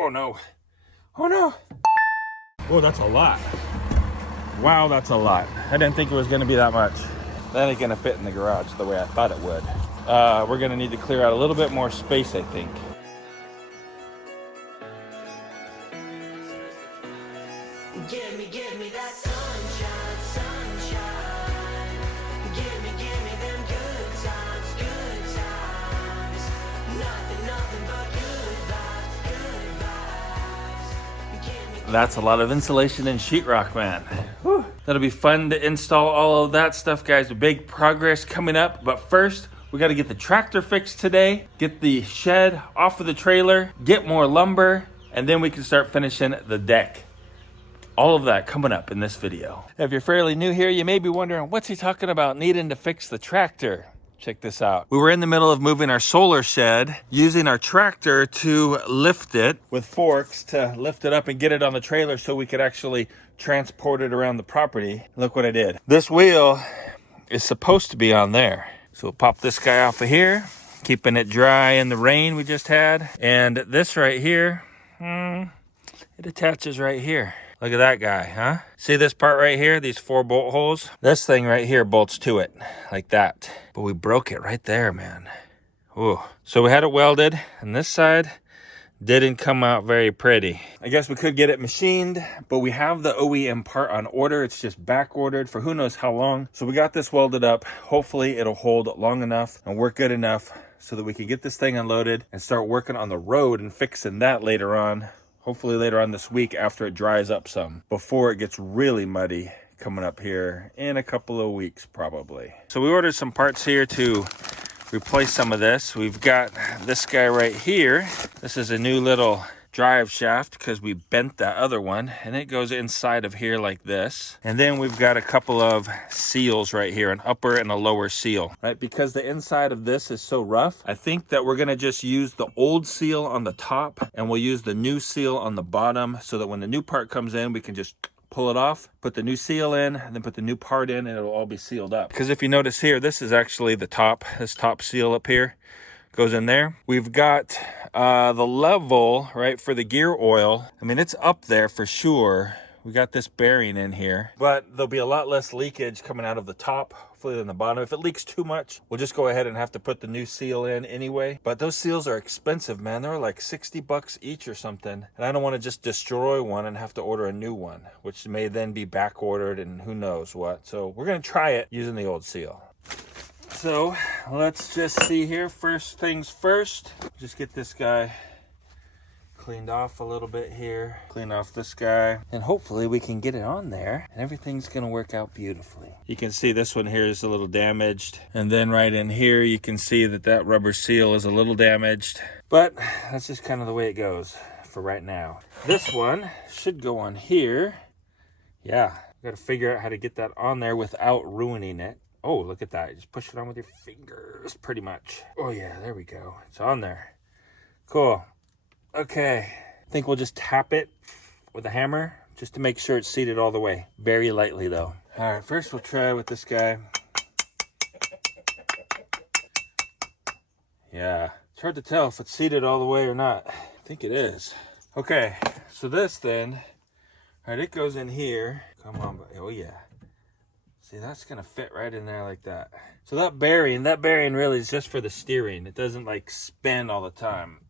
Oh no. Oh no. Oh, that's a lot. Wow, that's a lot. I didn't think it was gonna be that much. That ain't gonna fit in the garage the way I thought it would. We're gonna need to clear out a little bit more space, I think. Give me that sunshine, sunshine. Give me them good times, good times. Nothing but good vibes. That's a lot of insulation and sheetrock, man. Whew. That'll be fun to install all of that stuff, guys. Big progress coming up. But first, we got to get the tractor fixed today, get the shed off of the trailer, get more lumber, and then we can start finishing the deck. All of that coming up in this video. If you're fairly new here, you may be wondering, what's he talking about needing to fix the tractor? Check this out. We were in the middle of moving our solar shed, using our tractor to lift it with forks to lift it up and get it on the trailer so we could actually transport it around the property. Look what I did. This wheel is supposed to be on there. So we'll pop this guy off of here, keeping it dry in the rain we just had. And this right here, it attaches right here. Look at that guy, huh? See this part right here, these 4 bolt holes? This thing right here bolts to it, like that. But we broke it right there, man. Ooh. So we had it welded, and this side didn't come out very pretty. I guess we could get it machined, but we have the OEM part on order. It's just back ordered for who knows how long. So we got this welded up. Hopefully it'll hold long enough and work good enough so that we can get this thing unloaded and start working on the road and fixing that later on. Hopefully later on this week after it dries up some, before it gets really muddy coming up here in a couple of weeks probably. So we ordered some parts here to replace some of this. We've got this guy right here. This is a new little drive shaft because we bent that other one, and it goes inside of here like this. And then we've got a couple of seals right here, an upper and a lower seal, right? Because the inside of this is so rough, I think that we're gonna just use the old seal on the top and we'll use the new seal on the bottom so that when the new part comes in, we can just pull it off, put the new seal in, and then put the new part in, and it'll all be sealed up. Because if you notice here, this is actually the top, this top seal up here goes in there. We've got the level, right, for the gear oil. I mean, it's up there for sure. We got this bearing in here, but there'll be a lot less leakage coming out of the top, hopefully, than the bottom. If it leaks too much, we'll just go ahead and have to put the new seal in anyway. But those seals are expensive, man. They're like 60 bucks each or something. And I don't want to just destroy one and have to order a new one, which may then be back ordered and who knows what. So we're going to try it using the old seal. So let's just see here. First things first, just get this guy cleaned off a little bit here. Clean off this guy. And hopefully we can get it on there and everything's gonna work out beautifully. You can see this one here is a little damaged. And then right in here, you can see that that rubber seal is a little damaged. But that's just kind of the way it goes for right now. This one should go on here. Yeah, gotta figure out how to get that on there without ruining it. Oh, look at that. Just push it on with your fingers, pretty much. Oh yeah, there we go. It's on there. Cool. Okay. I think we'll just tap it with a hammer just to make sure it's seated all the way. Very lightly though. All right, first we'll try with this guy. Yeah, it's hard to tell if it's seated all the way or not. I think it is. Okay, so this then, all right, it goes in here. Come on, oh yeah. See, that's gonna fit right in there like that. So that bearing really is just for the steering. It doesn't like spin all the time.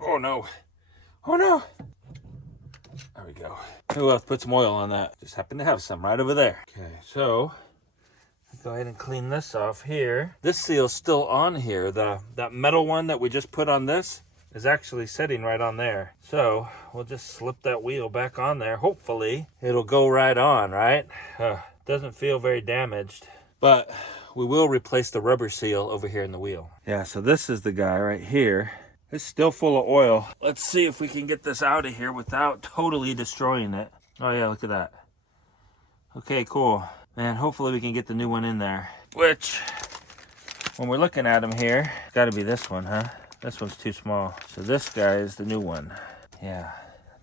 Oh no, oh no. There we go. We'll have to put some oil on that. Just happen to have some right over there. Okay, so I'll go ahead and clean this off here. This seal's still on here. That metal one that we just put on this is actually sitting right on there. So we'll just slip that wheel back on there. Hopefully it'll go right on, right? Doesn't feel very damaged, but we will replace the rubber seal over here in the wheel. Yeah, so this is the guy right here. It's still full of oil. Let's see if we can get this out of here without totally destroying it. Oh yeah, look at that. Okay, cool. Man, hopefully we can get the new one in there. Which, when we're looking at them here, it's gotta be this one, huh? This one's too small. So this guy is the new one. Yeah,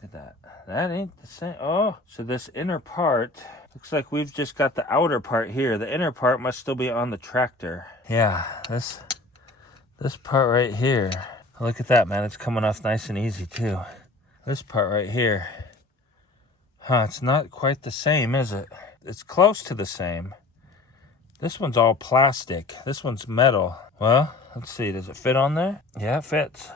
look at that. That ain't the same. Oh, so this inner part, looks like we've just got the outer part here. The inner part must still be on the tractor. Yeah, this part right here. Look at that, man. It's coming off nice and easy too. This part right here. Huh, it's not quite the same, is it? It's close to the same. This one's all plastic. This one's metal. Well, let's see. Does it fit on there? Yeah, it fits.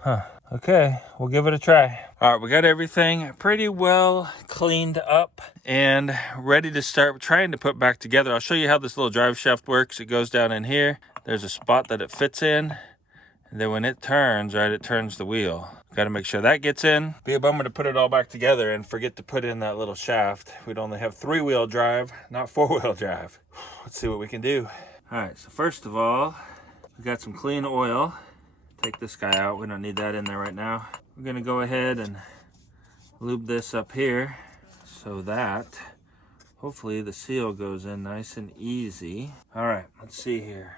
Huh. Okay, we'll give it a try. All right, we got everything pretty well cleaned up and ready to start trying to put back together. I'll show you how this little drive shaft works. It goes down in here. There's a spot that it fits in. And then when it turns, right, it turns the wheel. Got to make sure that gets in. Be a bummer to put it all back together and forget to put in that little shaft. We'd only have 3-wheel drive, not 4-wheel drive. Let's see what we can do. All right, so first of all, we got some clean oil. Take this guy out. We don't need that in there right now. We're gonna go ahead and lube this up here so that hopefully the seal goes in nice and easy. All right, let's see here.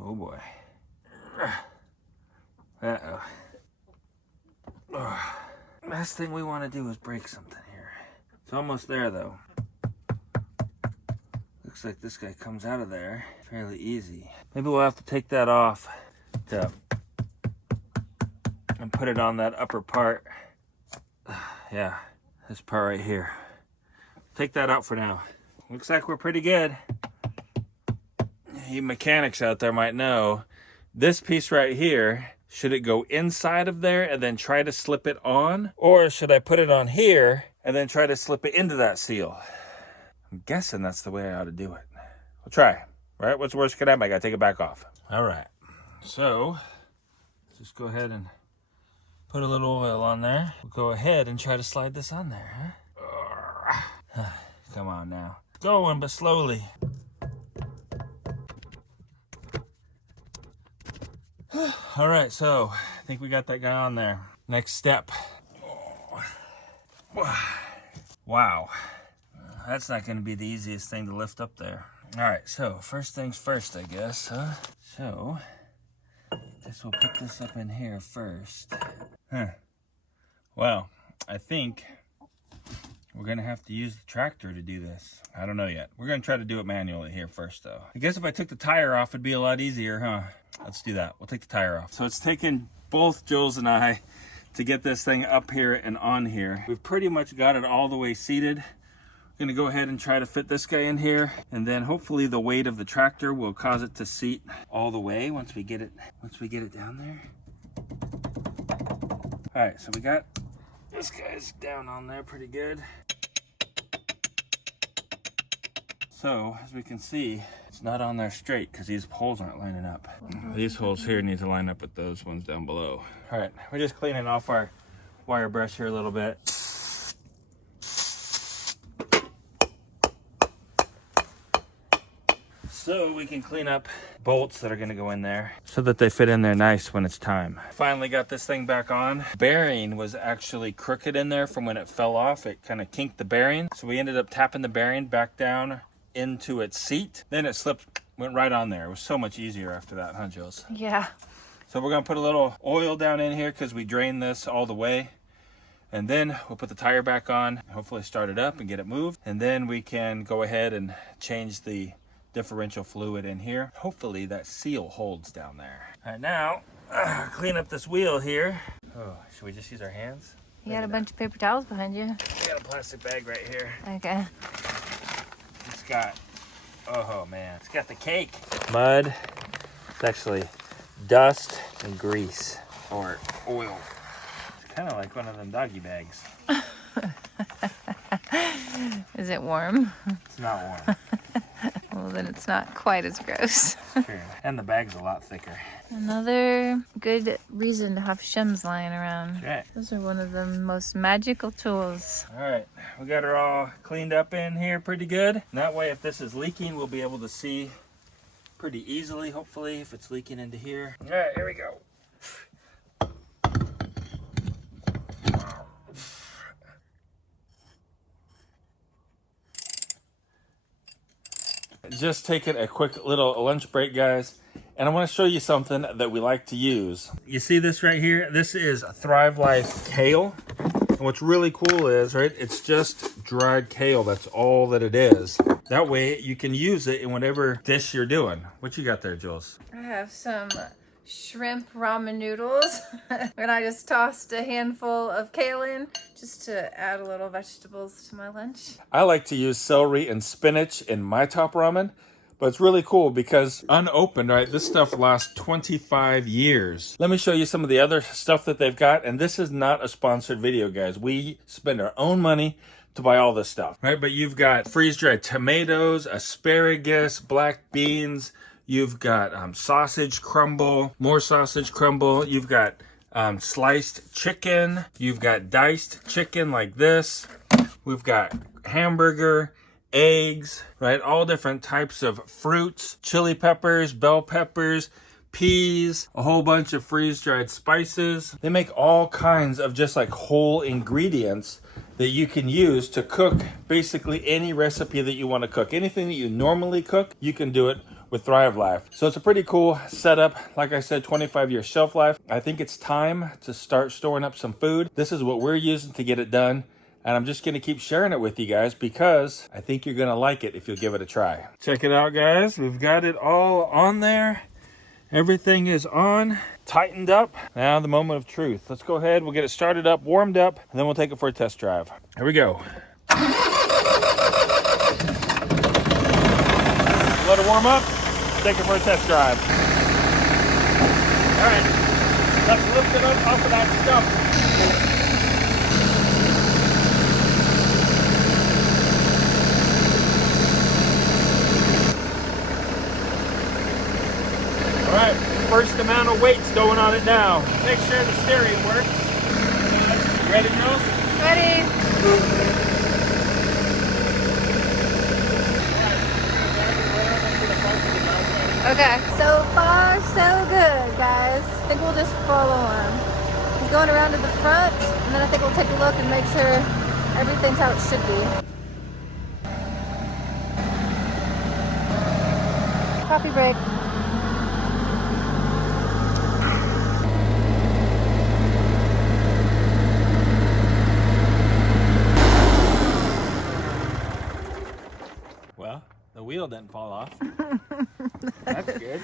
Oh boy. Uh-oh. Last thing we want to do is break something here. It's almost there though. Looks like this guy comes out of there fairly easy. Maybe we'll have to take that off and put it on that upper part. Yeah, this part right here. Take that out for now. Looks like we're pretty good. You mechanics out there might know, this piece right here, should it go inside of there and then try to slip it on? Or should I put it on here and then try to slip it into that seal? I'm guessing that's the way I ought to do it. We'll try, right? What's the worst could happen? I gotta take it back off. All right, so let's just go ahead and put a little oil on there. We'll go ahead and try to slide this on there, huh? Come on now. Going, but slowly. All right, so I think we got that guy on there. Next step. Wow. That's not going to be the easiest thing to lift up there. All right, so first things first, I guess, huh? So, guess we'll put this up in here first. Well, I think we're going to have to use the tractor to do this. I don't know yet. We're going to try to do it manually here first, though. I guess if I took the tire off, it'd be a lot easier, huh? Let's do that. We'll take the tire off. So it's taken both Jules and I to get this thing up here and on here. We've pretty much got it all the way seated. I'm gonna go ahead and try to fit this guy in here, and then hopefully the weight of the tractor will cause it to seat all the way once we get it down there. All right, so we got this guy's down on there pretty good. So as we can see, it's not on there straight because these holes aren't lining up. These holes here need to line up with those ones down below. All right, we're just cleaning off our wire brush here a little bit. So we can clean up bolts that are gonna go in there so that they fit in there nice when it's time. Finally got this thing back on. Bearing was actually crooked in there from when it fell off. It kind of kinked the bearing. So we ended up tapping the bearing back down into its seat. Then it slipped, went right on there. It was so much easier after that, huh, Jules? Yeah. So we're gonna put a little oil down in here because we drained this all the way. And then we'll put the tire back on, hopefully start it up and get it moved. And then we can go ahead and change the differential fluid in here. Hopefully that seal holds down there. All right, now, clean up this wheel here. Oh, should we just use our hands? You got a bunch of paper towels behind you. I got a plastic bag right here. Okay. It's got, oh man, it's got the cake. Mud. It's actually dust and grease or oil. It's kind of like one of them doggy bags. Is it warm? It's not warm. Well, then it's not quite as gross. Sure. And the bag's a lot thicker. Another good reason to have shims lying around. Right. Those are one of the most magical tools. All right, we got her all cleaned up in here pretty good. And that way, if this is leaking, we'll be able to see pretty easily, hopefully, if it's leaking into here. All right, here we go. Just taking a quick little lunch break, guys, and I want to show you something that we like to use. You see this right here? This is Thrive Life kale. And what's really cool is, right, it's just dried kale. That's all that it is. That way you can use it in whatever dish you're doing. What you got there, Jules? I have some shrimp ramen noodles. And I just tossed a handful of kale just to add a little vegetables to my lunch. I like to use celery and spinach in my top ramen, but it's really cool because unopened, right, this stuff lasts 25 years. Let me show you some of the other stuff that they've got, and this is not a sponsored video, guys. We spend our own money to buy all this stuff, right? But you've got freeze-dried tomatoes, asparagus, black beans, you've got sausage crumble, more sausage crumble, you've got sliced chicken, you've got diced chicken like this, we've got hamburger, eggs, right? All different types of fruits, chili peppers, bell peppers, peas, a whole bunch of freeze-dried spices. They make all kinds of just like whole ingredients that you can use to cook basically any recipe that you want to cook. Anything that you normally cook, you can do it with Thrive Life. So it's a pretty cool setup. Like I said, 25-year shelf life. I think it's time to start storing up some food. This is what we're using to get it done. And I'm just gonna keep sharing it with you guys because I think you're gonna like it if you'll give it a try. Check it out, guys. We've got it all on there. Everything is on, tightened up. Now the moment of truth. Let's go ahead, we'll get it started up, warmed up, and then we'll take it for a test drive. Here we go. Let it warm up, take it for a test drive. All right, let's lift it up off of that stuff. All right, first amount of weight's going on it now. Make sure the steering works. You ready, girls? Ready? Okay, so far so good, guys. I think we'll just follow him. He's going around to the front, and then I think we'll take a look and make sure everything's how it should be. Coffee break. Well, the wheel didn't fall off. That's good.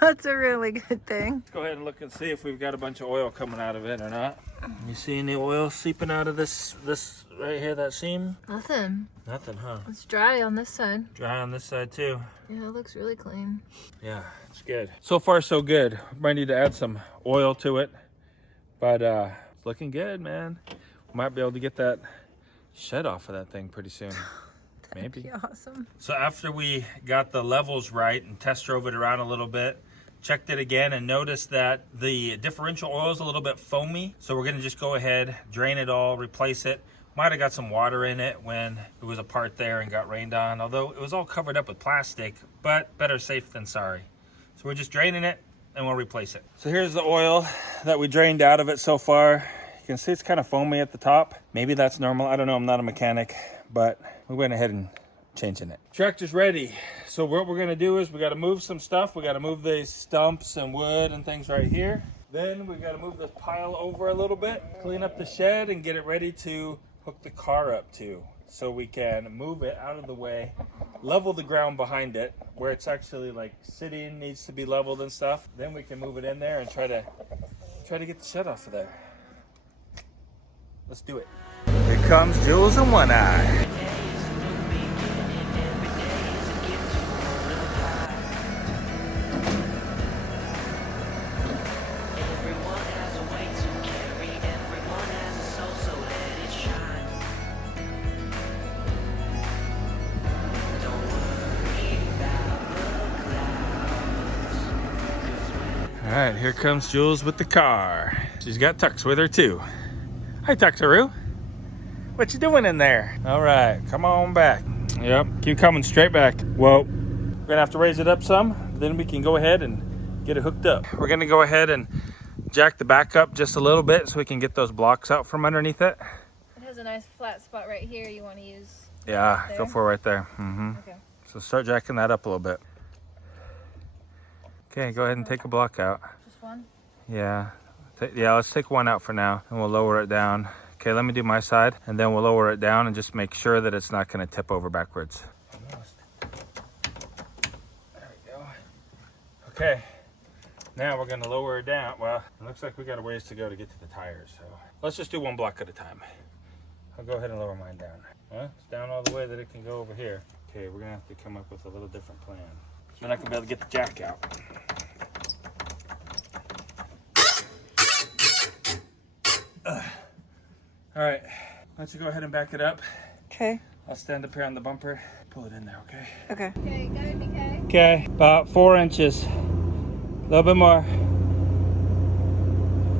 That's a really good thing. Let's go ahead and look and see if we've got a bunch of oil coming out of it or not. You see any oil seeping out of this right here, that seam? Nothing. Nothing, huh? It's dry on this side. Dry on this side too. Yeah, it looks really clean. Yeah, it's good. So far so good. Might need to add some oil to it, but it's looking good, man. Might be able to get that shed off of that thing pretty soon. Maybe. That'd be awesome. So after we got the levels right and test drove it around a little bit, checked it again and noticed that the differential oil is a little bit foamy. So we're gonna just go ahead, drain it all, replace it. Might have got some water in it when it was apart there and got rained on, although it was all covered up with plastic, but better safe than sorry. So we're just draining it and we'll replace it. So here's the oil that we drained out of it so far. You can see it's kind of foamy at the top. Maybe that's normal, I don't know, I'm not a mechanic, but we went ahead and changing it. Tractor's ready. So what we're gonna do is we gotta move some stuff. We gotta move these stumps and wood and things right here. Then we gotta move this pile over a little bit, clean up the shed and get it ready to hook the car up to. So we can move it out of the way, level the ground behind it, where it's actually like sitting, needs to be leveled and stuff. Then we can move it in there and try to get the shed off of there. Let's do it. Here comes Jules in one eye. All right, here comes Jules with the car. She's got Tux with her too. Hi, Tuxaroo. What you doing in there? All right, come on back. Yep, keep coming straight back. Well, we're gonna have to raise it up some, then we can go ahead and get it hooked up. We're gonna go ahead and jack the back up just a little bit so we can get those blocks out from underneath it. It has a nice flat spot right here you want to use. Yeah, right go for it right there. Okay. So start jacking that up a little bit. Okay, go ahead and take a block out. Just one? Yeah, let's take one out for now and we'll lower it down. Okay, let me do my side and then we'll lower it down and just make sure that it's not gonna tip over backwards. Almost. There we go. Okay, Now we're gonna lower it down. Well, it looks like we got a ways to go to get to the tires, so let's just do one block at a time. I'll go ahead and lower mine down. Well, it's down all the way that it can go over here. Okay, we're gonna have to come up with a little different plan. We're not gonna be able to get the jack out. All right, why don't you go ahead and back it up? Okay. I'll stand up here on the bumper, pull it in there, okay? Okay. Okay, got it, DK? Okay, about 4 inches. A little bit more.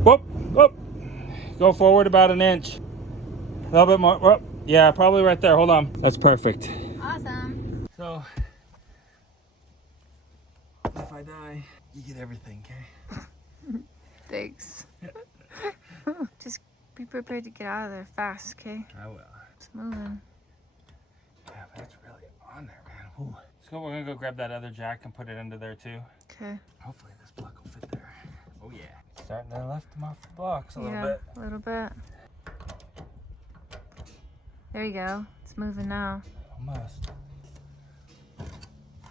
Whoop, whoop. Go forward about an inch. A little bit more. Whoop. Yeah, probably right there. Hold on. That's perfect. Awesome. So, if I die, you get everything, okay? Thanks. Just be prepared to get out of there fast, okay? I will. It's moving. Yeah, that's really on there, man. Ooh. So we're gonna go grab that other jack and put it under there too. Okay. Hopefully this block will fit there. Oh yeah. Starting to lift them off the blocks a little Yeah, bit. a little bit. There you go. It's moving now. Almost.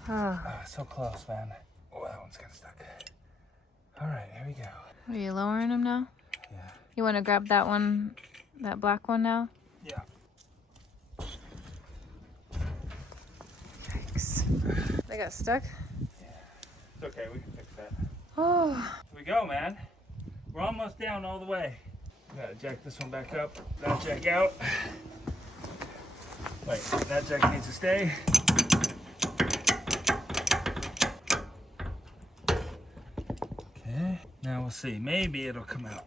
Oh. So close, man. Oh, that one's kind of stuck. All right, here we go. Are you lowering them now? Yeah. You want to grab that one, that black one now? Yeah. Yikes. They got stuck? Yeah. It's okay, we can fix that. Oh. Here we go, man. We're almost down all the way. We gotta jack this one back up, that jack out. Wait, that jack needs to stay. Okay, now we'll see. Maybe it'll come out.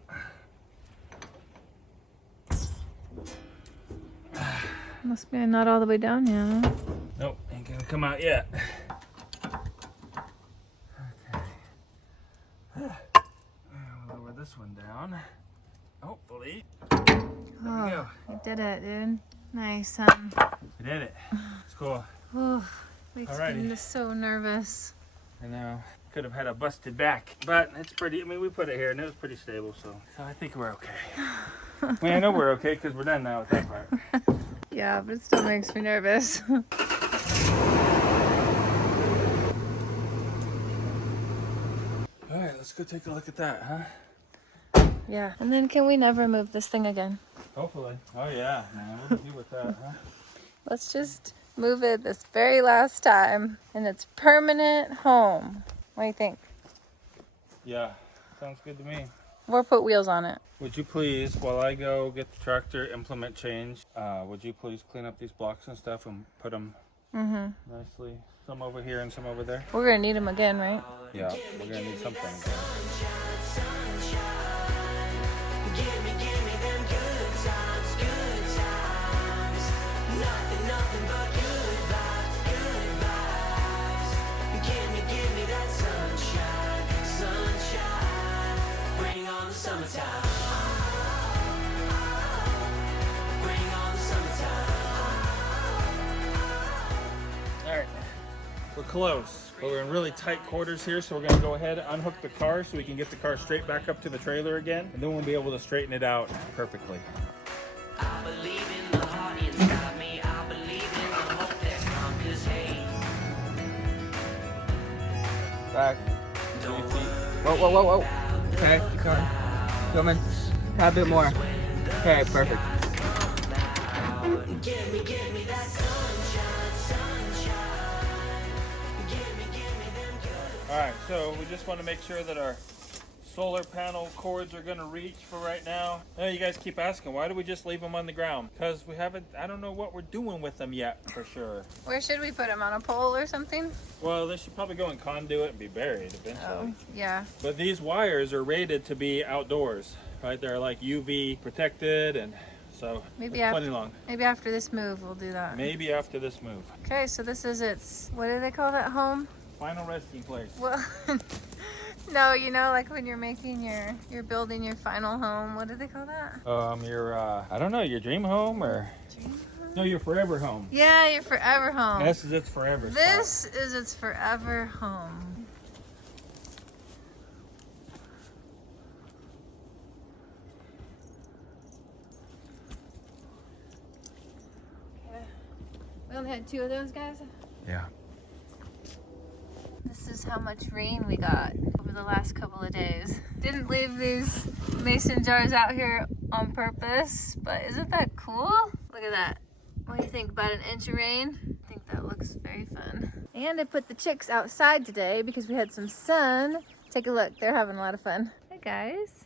Must be not all the way down yet. Huh? Nope, ain't gonna come out yet. Okay. We'll lower this one down. Hopefully. There we go. You did it, dude. Nice. We did it. It's cool. Oh, makes Alrighty. me just so nervous. I know. Could have had a busted back, but it's pretty. I mean, we put it here and it was pretty stable, so I think we're okay. I mean, I know we're okay because we're done now with that part. Yeah, but it still makes me nervous. All right, let's go take a look at that, huh? Yeah. And then can we never move this thing again? Hopefully. Oh yeah, man. What do you do with that, huh? Let's just move it this very last time in its permanent home. What do you think? Yeah, sounds good to me. Or put wheels on it. Would you please, while I go get the tractor implement changed, would you please clean up these blocks and stuff and put them nicely? Some over here and some over there. We're gonna need them again, right? Yeah, we're gonna need something. Give me them good times, good times. Nothing but good vibes. Give me that sunshine. Bring on the summertime. Bring on the summertime. All right, we're close, but we're in really tight quarters here, so we're gonna go ahead and unhook the car so we can get the car straight back up to the trailer again, and then we'll be able to straighten it out perfectly. I believe in the heart inside me. I believe in the hope that conquers hate. Back. 3 feet. Whoa. Okay, keep going. Coming. Try a bit more. Okay, perfect. Give me that sunshine. Give me them good. All right, so we just want to make sure that our solar panel cords are gonna reach for right now. You guys keep asking, why do we just leave them on the ground? Because we haven't, I don't know what we're doing with them yet for sure. Where should we put them? On a pole or something? Well, they should probably go in conduit and be buried eventually. Oh, yeah. But these wires are rated to be outdoors, right? They're like UV protected, and so Maybe it's plenty long. Maybe after this move, we'll do that. Maybe after this move. Okay, so this is its, what do they call that, home? Final resting place. Well, no, you know, like when you're making you're building your final home. What do they call that? Your, I don't know, your dream home or? Dream home? No, your forever home. Yeah, your forever home. This is its forever spot. This is its forever home. We only had 2 of those guys. Yeah. This is how much rain we got over the the last couple of days. Didn't leave these mason jars out here on purpose, but isn't that cool? Look at that. What do you think about an inch of rain? I think that looks very fun. And I put the chicks outside today because we had some sun. Take a look, they're having a lot of fun. Hey guys,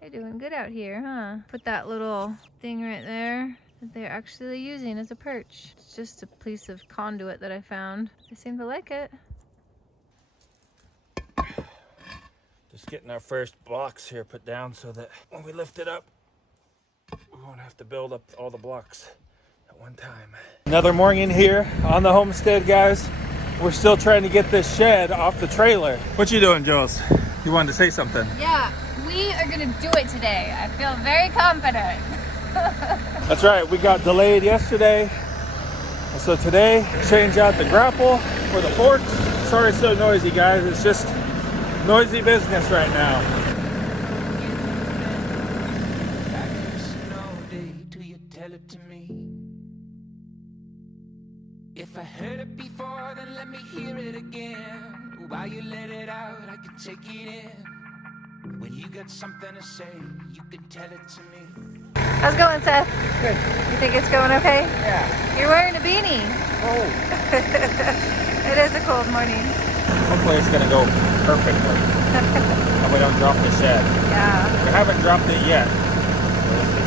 they're doing good out here, huh? Put that little thing right there that they're actually using as a perch. It's just a piece of conduit that I found. They seem to like it. Just getting our first blocks here put down so that when we lift it up, we won't have to build up all the blocks at one time. Another morning here on the homestead, guys. We're still trying to get this shed off the trailer. What you doing, Jules? You wanted to say something? Yeah, we are gonna do it today. I feel very confident. That's right, we got delayed yesterday. And so today, change out the grapple for the forks. Sorry it's so noisy, guys. It's just noisy business right now. If I heard it before, then let me hear it again. While you let it out, I can take it in. When you got something to say, you can tell it to me. How's it going, Seth? Good. You think it's going okay? Yeah. You're wearing a beanie. Oh. It is a cold morning. Hopefully it's gonna go perfectly. And we don't drop the shed. Yeah. We haven't dropped it yet. We'll see.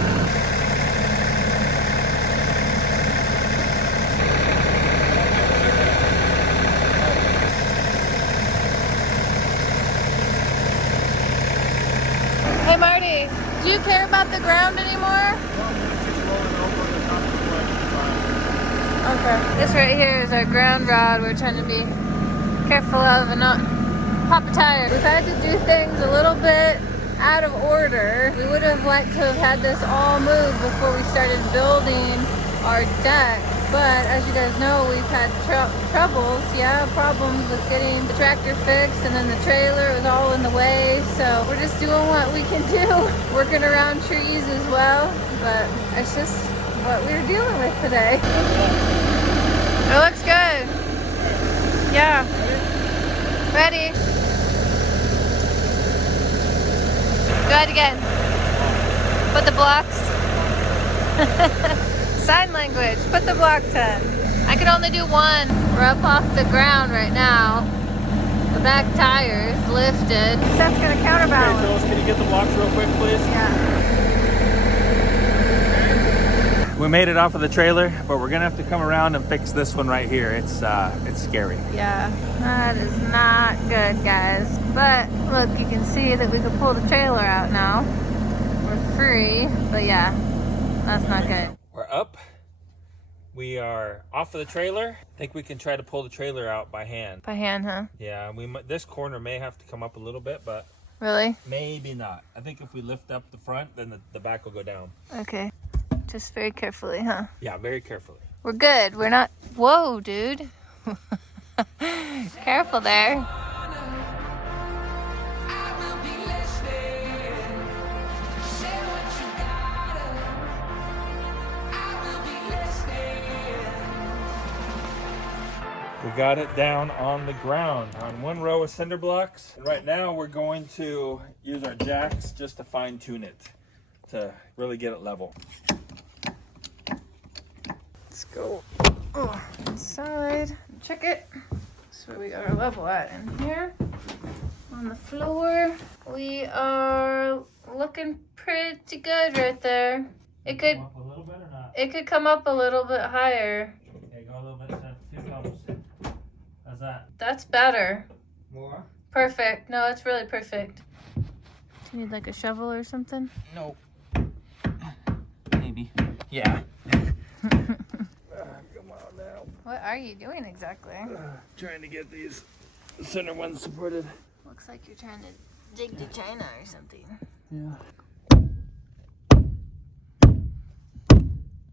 Hey Marty, do you care about the ground anymore? Okay. This right here is our ground rod. We're trying to be careful of and not pop a tire. We've had to do things a little bit out of order. We would have liked to have had this all moved before we started building our deck. But as you guys know, we've had problems with getting the tractor fixed, and then the trailer was all in the way. So we're just doing what we can do, working around trees as well. But it's just what we're dealing with today. It looks good. Yeah. Ready? Go ahead again. Put the blocks. Sign language. Put the blocks in. I can only do one. We're up off the ground right now. The back tire's lifted. Steph's gonna counterbalance. Okay, Jules, can you get the blocks real quick, please? Yeah. We made it off of the trailer, but we're gonna have to come around and fix this one right here. It's scary. Yeah, that is not good, guys. But look, you can see that we can pull the trailer out now. We're free, but yeah, that's not good. We're up. We are off of the trailer. I think we can try to pull the trailer out by hand. By hand, huh? Yeah, this corner may have to come up a little bit, but Really? maybe not. I think if we lift up the front, then the back will go down. Okay. Just very carefully, huh? Yeah, very carefully. We're good. We're not. Whoa, dude. Careful there. I will be listening. Say what you gotta. I will be listening. We got it down on the ground on one row of cinder blocks. And right now we're going to use our jacks just to fine tune it to really get it level. Let's go inside. Check it. That's where we got our level at in here. On the floor. We are looking pretty good right there. It could Up a little bit or not? it could come up a little bit higher. Okay, go a little bit too close. How's that? That's better. More? Perfect. No, it's really perfect. Do you need like a shovel or something? No. Maybe. Yeah. Come on now. What are you doing exactly? Trying to get these center ones supported. Looks like you're trying to dig to China or something. Yeah.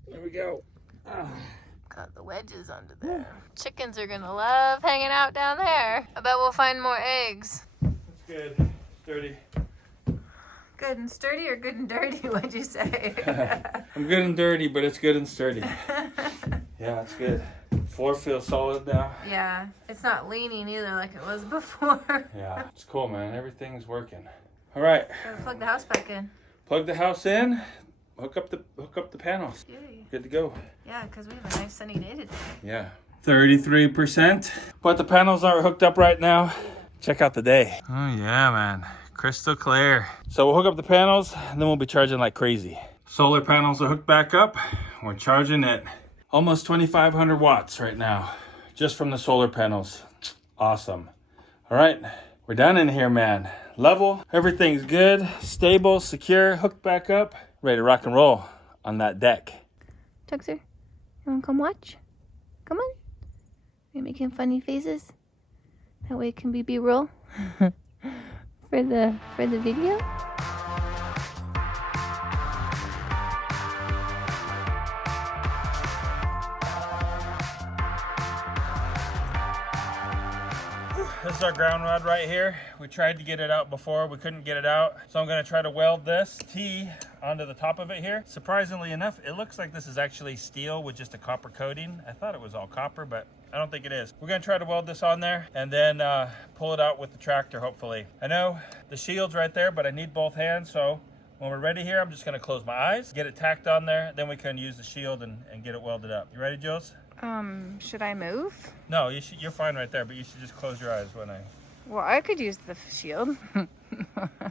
There we go. Got the wedges under there. Chickens are gonna love hanging out down there. I bet we'll find more eggs. That's good. Sturdy. Good and sturdy or good and dirty, what'd you say? I'm good and dirty, but it's good and sturdy. Yeah, it's good. Floor feels solid now. Yeah, it's not leaning either like it was before. Yeah, it's cool, man. Everything's working. All right, Gotta plug the house back in. plug the house in. Hook up the panels. Yay. Good to go. Yeah, because we have a nice sunny day today. Yeah. 33%. But the panels aren't hooked up right now. Check out the day. Oh yeah, man. Crystal clear. So we'll hook up the panels and then we'll be charging like crazy. Solar panels are hooked back up. We're charging at almost 2,500 watts right now, just from the solar panels. Awesome. All right, we're done in here, man. Level, everything's good, stable, secure, hooked back up, ready to rock and roll on that deck. Tuxer, you wanna come watch? Come on. You're making funny faces. That way it can be B-roll for the video. This is our ground rod right here. We tried to get it out before, we couldn't get it out. So I'm gonna try to weld this T onto the top of it here. Surprisingly enough, it looks like this is actually steel with just a copper coating. I thought it was all copper, but I don't think it is. We're gonna try to weld this on there and then pull it out with the tractor, hopefully. I know the shield's right there, but I need both hands, so when we're ready here, I'm just gonna close my eyes, get it tacked on there, then we can use the shield and get it welded up. You ready, Jules? Should I move? No, you're fine right there, but you should just close your eyes when I... Well, I could use the shield.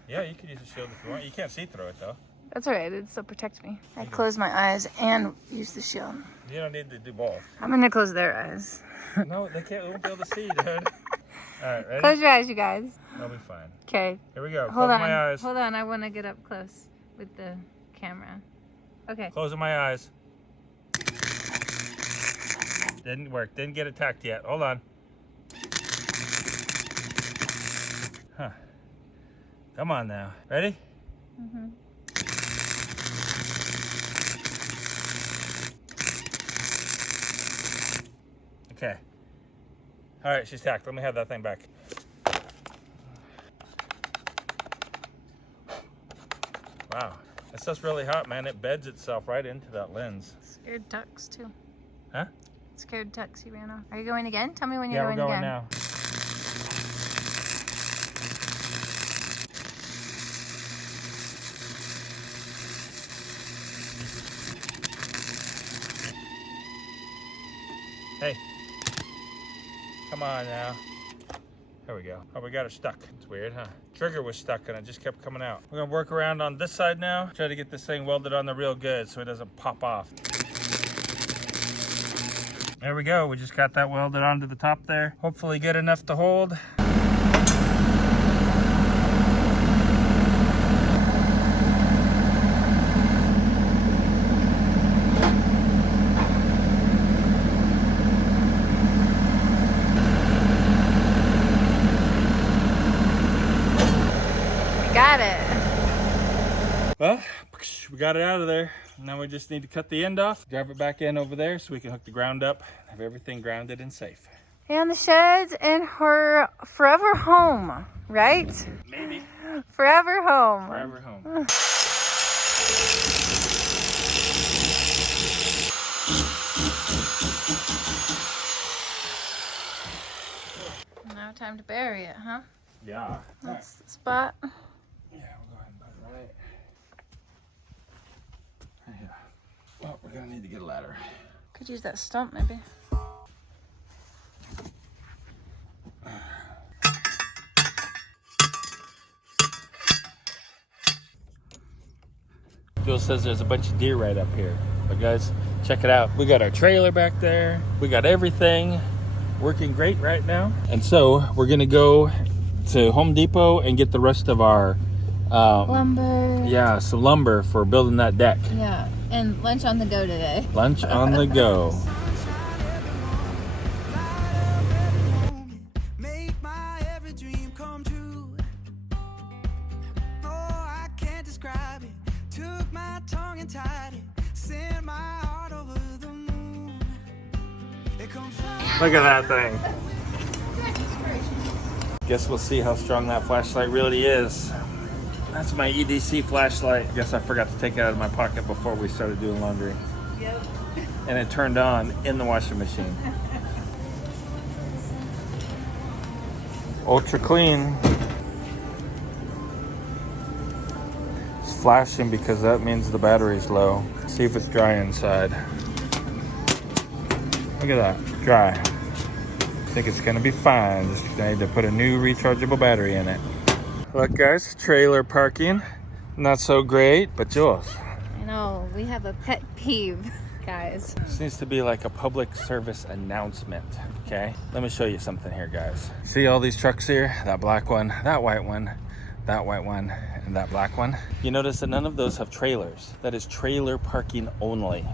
Yeah, you could use the shield if you want. You can't see through it, though. That's all right. It'd still protect me. I close my eyes and use the shield. You don't need to do both. I'm gonna close their eyes. No, they won't be able to see, dude. All right, ready? Close your eyes, you guys. They'll be fine. Okay. Here we go. Hold Closing on. my eyes. Hold on. I want to get up close with the camera. Okay. Closing my eyes. Didn't work. Didn't get attacked yet. Hold on. Huh. Come on now. Ready? Mm-hmm. Okay. All right, she's tacked. Let me have that thing back. Wow. That stuff's really hot, man. It beds itself right into that lens. Scared Tux too. Huh? Scared Tux, he ran off. Are you going again? Tell me when you're Yeah, we're going going again. now. Hey. Come on now. There we go. Oh, we got her stuck. It's weird, huh? Trigger was stuck and it just kept coming out. We're gonna work around on this side now. Try to get this thing welded on there real good so it doesn't pop off. There we go. We just got that welded onto the top there. Hopefully good enough to hold. Got it. Well, we got it out of there. Now we just need to cut the end off, drive it back in over there so we can hook the ground up, have everything grounded and safe. And the shed's in her forever home, right? Maybe. Forever home. Forever home. Now time to bury it, huh? Yeah. That's the spot. Yeah, we'll go ahead and put it right. Yeah. Well, we're gonna need to get a ladder. Could use that stump maybe. Joe says there's a bunch of deer right up here. But guys, check it out. We got our trailer back there. We got everything working great right now. And so we're gonna go to Home Depot and get the rest of our Lumber. yeah, some lumber for building that deck. Yeah, and lunch on the go today. Lunch on the go. Make my every dream come true. Oh, I can't describe it. Took my tongue and tied it. Sent my heart over the moon. It comes flying. Look at that thing. Guess we'll see how strong that flashlight really is. That's my EDC flashlight. Guess I forgot to take it out of my pocket before we started doing laundry. Yep. And it turned on in the washing machine. Ultra clean. It's flashing because that means the battery's low. See if it's dry inside. Look at that, dry. I think it's gonna be fine. Just need to put a new rechargeable battery in it. Look guys, trailer parking. Not so great, but Jules. I know, we have a pet peeve, guys. This needs to be like a public service announcement, okay? Let me show you something here, guys. See all these trucks here? That black one, that white one, that white one, and that black one. You notice that none of those have trailers. That is trailer parking only.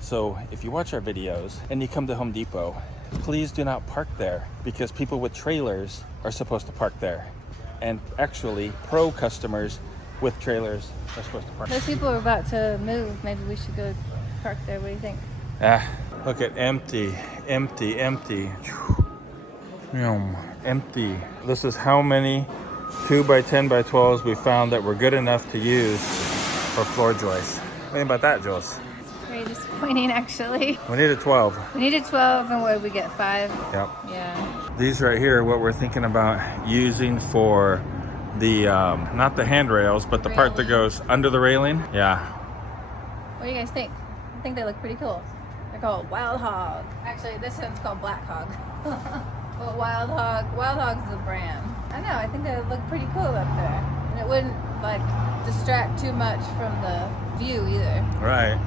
So if you watch our videos and you come to Home Depot, please do not park there because people with trailers are supposed to park there. And actually, pro customers with trailers are supposed to park. Those people are about to move. Maybe we should go park there. What do you think? Ah, look at empty, empty, empty. Empty. This is how many 2x10x12s we found that were good enough to use for floor joists. What do you think about that, Jules? Very disappointing, actually. We needed 12. We needed 12, and what did we get? 5? Yep. Yeah. These right here are what we're thinking about using for the, not the handrails, but the part that goes under the railing. Yeah. What do you guys think? I think they look pretty cool. They're called Wild Hog. Actually, this one's called Black Hog. But Wild Hog's the brand. I know, I think they would look pretty cool up there. And it wouldn't, like, distract too much from the view either. Right.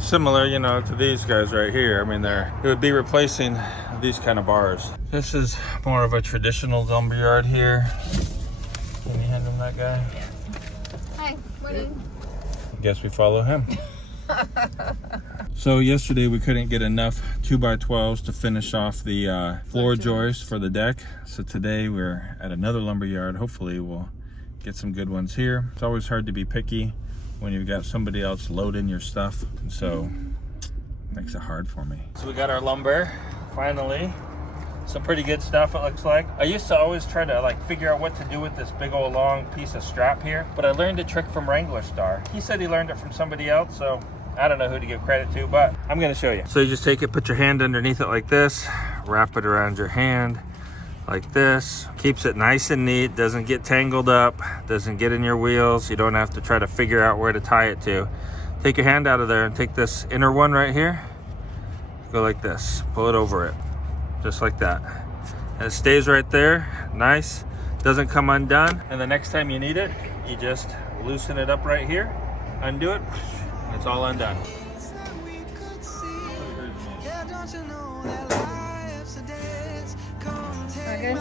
Similar, you know, to these guys right here. I mean, it would be replacing these kind of bars. This is more of a traditional lumberyard here. Can you hand him that guy? Yeah. Hi, morning. I guess we follow him. So yesterday we couldn't get enough 2x12s to finish off the floor joists for the deck. So today we're at another lumberyard. Hopefully we'll get some good ones here. It's always hard to be picky when you've got somebody else loading your stuff. And so it makes it hard for me. So we got our lumber, finally. Some pretty good stuff, it looks like. I used to always try to like figure out what to do with this big old long piece of strap here, but I learned a trick from Wrangler Star. He said he learned it from somebody else, so I don't know who to give credit to, but I'm gonna show you. So you just take it, put your hand underneath it like this, wrap it around your hand like this. Keeps it nice and neat, doesn't get tangled up, doesn't get in your wheels. You don't have to try to figure out where to tie it to. Take your hand out of there and take this inner one right here. Go like this, pull it over it, just like that. And it stays right there, nice, doesn't come undone. And the next time you need it, you just loosen it up right here, undo it, and it's all undone. Okay.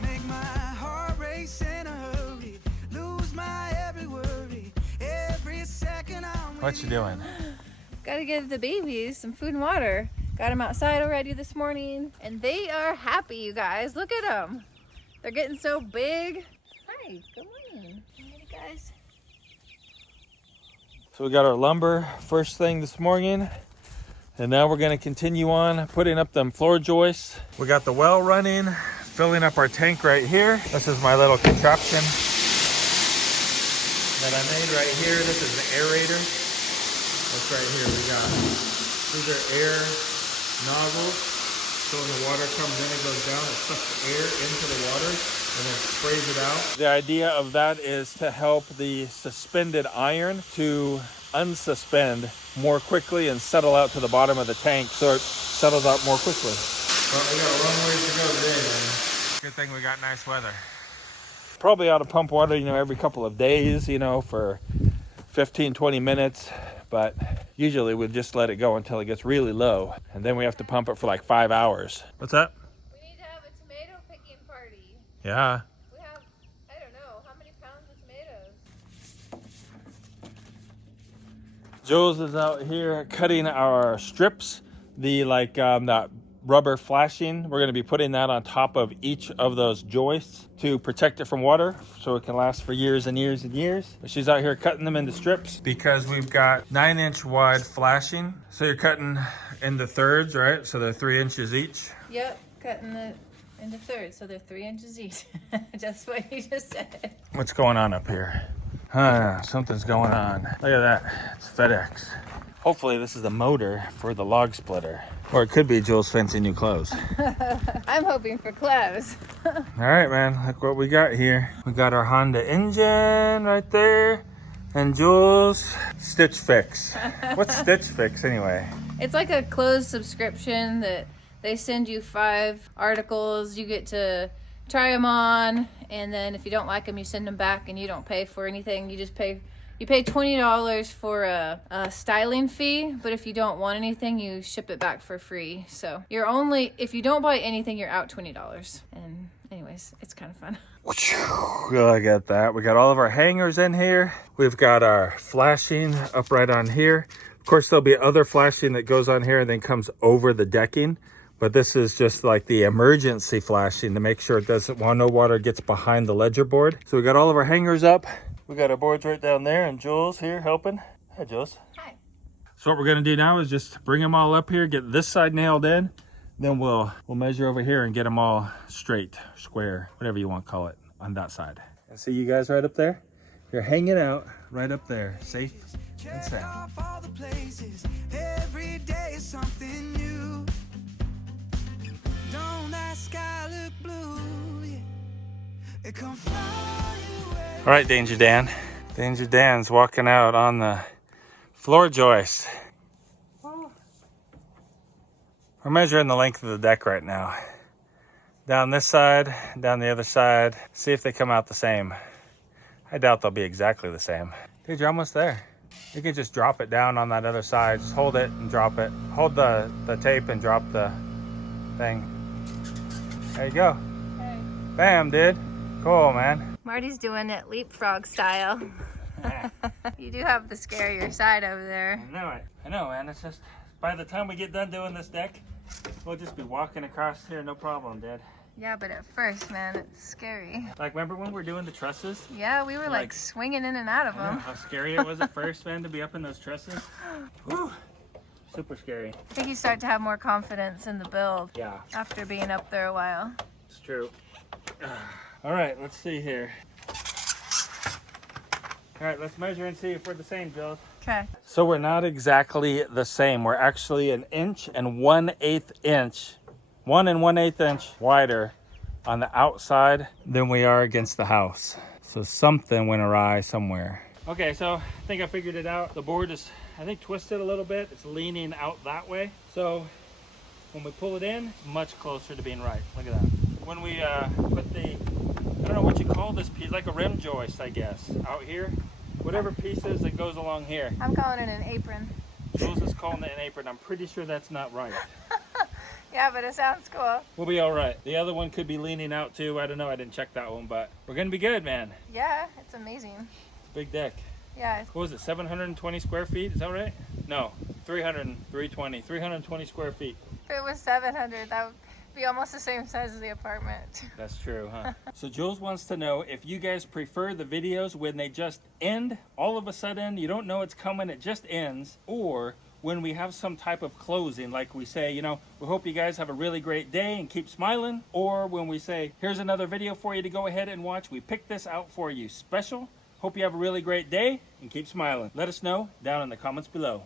Make my heart race in a hurry, lose my every worry, every second I'm with What you doing? Gotta give the babies some food and water. Got them outside already this morning, and they are happy, you guys. Look at them. They're getting so big. Hi, good morning. Good morning, guys. So we got our lumber first thing this morning, and now we're gonna continue on putting up them floor joists. We got the well running, filling up our tank right here. This is my little contraption that I made right here. This is the aerator. That's right here. These are air nozzles. So when the water comes in, it goes down, it sucks air into the water and then sprays it out. The idea of that is to help the suspended iron to unsuspend more quickly and settle out to the bottom of the tank so it settles out more quickly. Well, we got a long ways to go today, man. Good thing we got nice weather. Probably ought to pump water, you know, every couple of days, you know, for 15, 20 minutes. But usually we just let it go until it gets really low. And then we have to pump it for like 5 hours. What's that? We need to have a tomato picking party. Yeah. We have, I don't know, how many pounds of tomatoes? Jules is out here cutting our strips. The like that rubber flashing. We're gonna be putting that on top of each of those joists to protect it from water so it can last for years and years and years. She's out here cutting them into strips because we've got 9-inch wide flashing. So you're cutting into thirds, right? So they're 3 inches each. Yep, cutting it into thirds, so they're 3 inches each. Just what you just said. What's going on up here? Something's going on. Look at that, it's FedEx. Hopefully this is the motor for the log splitter. Or it could be Jules' fancy new clothes. I'm hoping for clothes. All right, man, look what we got here. We got our Honda engine right there. And Jules' Stitch Fix. What's Stitch Fix anyway? It's like a closed subscription that they send you 5 articles. You get to try them on, and then if you don't like them, you send them back, and you don't pay for anything. You just pay $20 for a styling fee, but if you don't want anything, you ship it back for free. So you're only, if you don't buy anything, you're out $20. And anyways, it's kind of fun. Look at that. We got all of our hangers in here. We've got our flashing up right on here. Of course, there'll be other flashing that goes on here and then comes over the decking. But this is just like the emergency flashing to make sure it doesn't, no water gets behind the ledger board. So we got all of our hangers up. We got our boards right down there, and Jules here helping. Hi, Jules. Hi. So what we're gonna do now is just bring them all up here, get this side nailed in. Then we'll measure over here and get them all straight, square, whatever you want to call it, on that side. And see you guys right up there? You're hanging out right up there, safe and sound. Off all the places. Every day is something new. Don't that sky look blue? Yeah. It come fly away. All right, Danger Dan. Danger Dan's walking out on the floor joist. We're measuring the length of the deck right now. Down this side, down the other side. See if they come out the same. I doubt they'll be exactly the same. Dude, you're almost there. You can just drop it down on that other side. Just hold it and drop it. Hold the tape and drop the thing. There you go. Hey. Bam, dude. Cool, man. Marty's doing it leapfrog style. You do have the scarier side over there. I know it. I know, man. It's just, by the time we get done doing this deck, we'll just be walking across here, no problem, Dad. Yeah, but at first, man, it's scary. Like, remember when we were doing the trusses? Yeah, we were like swinging in and out of I know them. how scary it was at first, man, to be up in those trusses. Whew. Super scary. I think you start to have more confidence in the build Yeah, after being up there a while. it's true. All right, let's see here. All right, let's measure and see if we're the same, Joe. Okay. So we're not exactly the same. We're actually 1 inch and 1/8 inch, 1 1/8 inch wider on the outside than we are against the house. So something went awry somewhere. Okay, so I think I figured it out. The board is, I think, twisted a little bit. It's leaning out that way. So when we pull it in, it's much closer to being right. Look at that. When we put the, I don't know what you call this piece, like a rim joist, I guess, out here. Whatever piece is that goes along here. I'm calling it an apron. Jules is calling it an apron. I'm pretty sure that's not right. Yeah, but it sounds cool. We'll be all right. The other one could be leaning out too. I don't know. I didn't check that one, but we're going to be good, man. Yeah, it's amazing. Big deck. Yeah. What was it, 720 square feet? Is that right? No, 320 square feet. If it was 700, that would be almost the same size as the apartment. That's true, huh? So Jules wants to know if you guys prefer the videos when they just end, all of a sudden, you don't know it's coming, it just ends, or when we have some type of closing, like we say, you know, we hope you guys have a really great day and keep smiling, or when we say, here's another video for you to go ahead and watch. We picked this out for you special. Hope you have a really great day and keep smiling. Let us know down in the comments below.